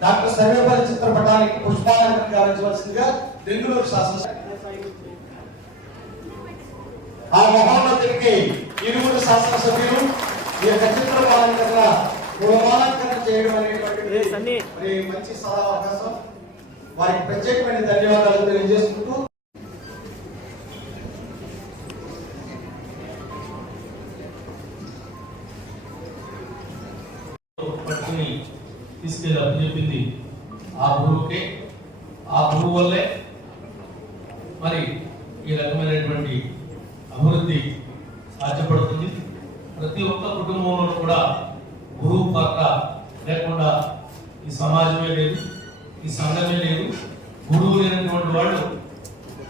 Doctor Sarvepalli చిత్రపటానికి పుష్పాలంకరణ గావించవలసిందిగా బెంగళూరు శాసన ఆ మహోన్నతుడికి ఇరువురు శాసనసభ్యులు ఈ యొక్క చిత్రపటాలంకరణ గృహమాలంకరణ చేయడం అనేటువంటి మరి మంచి సలహా అవకాశం వారికి ప్రత్యేకమైన ధన్యవాదాలు తెలియజేసుకుంటూ పట్టుకుని తీసుకెళ్ళి అప్పచెప్పింది ఆ గురువుకే ఆ గురువు వల్లే మరి ఈ రకమైనటువంటి అభివృద్ధి సాధ్యపడుతుంది. ప్రతి ఒక్క కుటుంబంలో కూడా గురువు పాత్ర లేకుండా ఈ సమాజమే లేదు ఈ సంఘమే లేదు. గురువు లేనటువంటి వాళ్ళు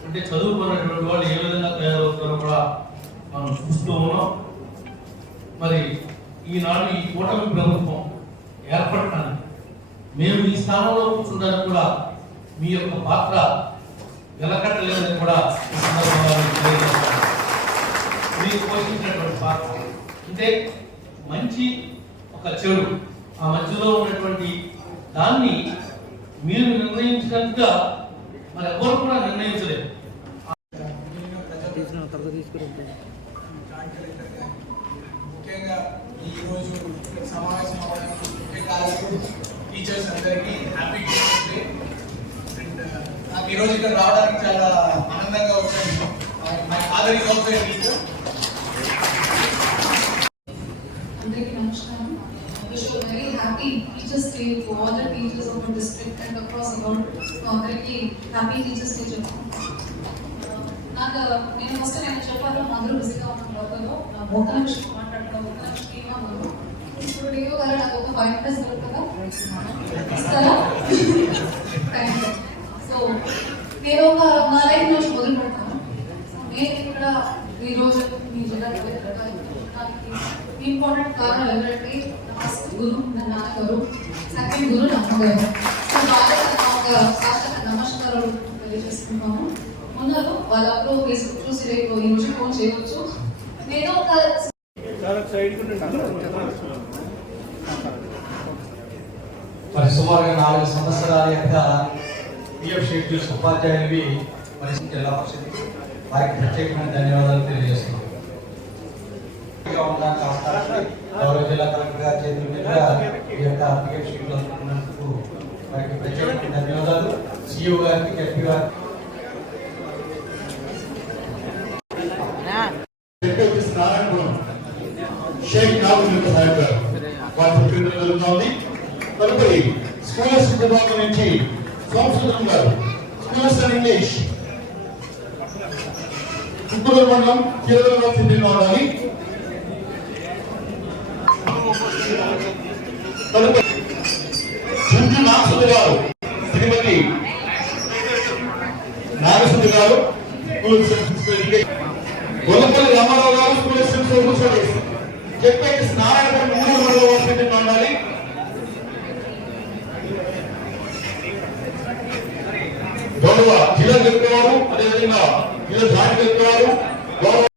అంటే చదువుకున్నటువంటి వాళ్ళు ఏ విధంగా తయారవుతారో కూడా మనం చూస్తూ ఉన్నాం. మరి ఈనాడు ఈ కూటమి ప్రభుత్వం మేము ఈ స్థానంలో కూర్చుంటానికి కూడా మీ యొక్క పాత్ర వెలకట్టలేదని కూడా ఈ సందర్భంగా మీకు తెలియజేస్తున్నాను. మీరు పోషించినటువంటి పాత్ర. అంటే మంచి ఒక చెడు. ఆ మధ్యలో ఉన్నటువంటి దాన్ని మీరు నిర్ణయించినట్టుగా మరి ఎవరు కూడా నిర్ణయించలేదు. ముఖ్యంగా ఈ రోజు ఇక్కడ సమావేశం అవ్వడానికి ముఖ్య కారణం టీచర్స్ అందరికీ హ్యాపీ టీచర్స్ డే అండ్ నాకు ఈరోజు ఇక్కడ రావడానికి చాలా ఆనందంగా వచ్చాను my father is also teacher అందరికీ నమస్కారం. Wish very happy teachers day to all the teachers of district and across world అందరికీ హ్యాపీ టీచర్స్ డే చెప్తాను నాకు నేను ఫస్ట్ నేను చెప్పాను అందరూ బిజీగా ఉన్న లోపల ఒక్క నిమిషం మాట్లాడడం ఒక్క నిమిషం ఏమో మనం ఇప్పుడు గారు నాకు ఒక ఫైవ్ మినిట్స్ దొరుకుతుందా ఇస్తారా? సో నేను ఒక నా లైఫ్ నుంచి మొదలు పెడతాను నేను ఇక్కడ ఈరోజు మీ జిల్లా ఇంపార్టెంట్ కారణాలు ఎవరంటే ఫస్ట్ గురు నా నాన్నగారు సెకండ్ గురు నా అమ్మగారు. సో వాళ్ళకి ఒక శాశ్వత నమస్కారాలు తెలియజేస్తున్నాను ఉన్నారు వాళ్ళప్పుడు ఫేస్బుక్ చూసి రేపు ఈ రోజు ఫోన్ చేయవచ్చు. నేను ఒక మరి సుమారుగా నాలుగు సంవత్సరాల యొక్క పిఎఫ్ షెడ్యూల్స్ ఉపాధ్యాయునివి మరి జిల్లా పరిషత్ వారికి ప్రత్యేకమైన ధన్యవాదాలు తెలియజేస్తున్నాం. ఇంకా ఉండడానికి అవకాశం గౌరవ జిల్లా కలెక్టర్ గారి చేతుల మీదుగా ఈ యొక్క పిఎఫ్ షెడ్యూల్ అందుకున్నందుకు వారికి ప్రత్యేకమైన ధన్యవాదాలు. సిఇఓ గారికి ఎస్పీ గారికి. సెక్రటరీ నారాయణపురం షేక్ నాగుల్ సాహెబ్ గారు వారి క్రింద జరుగుతోంది తదుపరి స్కూల్స్ విభాగం నుంచి సంస్కృతం గారు. Schools and English. చిత్తూరు మండలం కీలకంగా చెందిన ఉండాలి తదుపరి చుంచు నాగసుద్ధ గారు శ్రీమతి నాగసుద్ధ గారు గొల్లపల్లి రామారావు గారు స్కూల్ అసిస్టెంట్ చెప్పేసి నారాయణపురం మూడు మండలం హాస్పిటల్ ఉండాలి గౌరవ జిల్లా చెప్పేవారు అదేవిధంగా జిల్లా సాటి చెప్పేవారు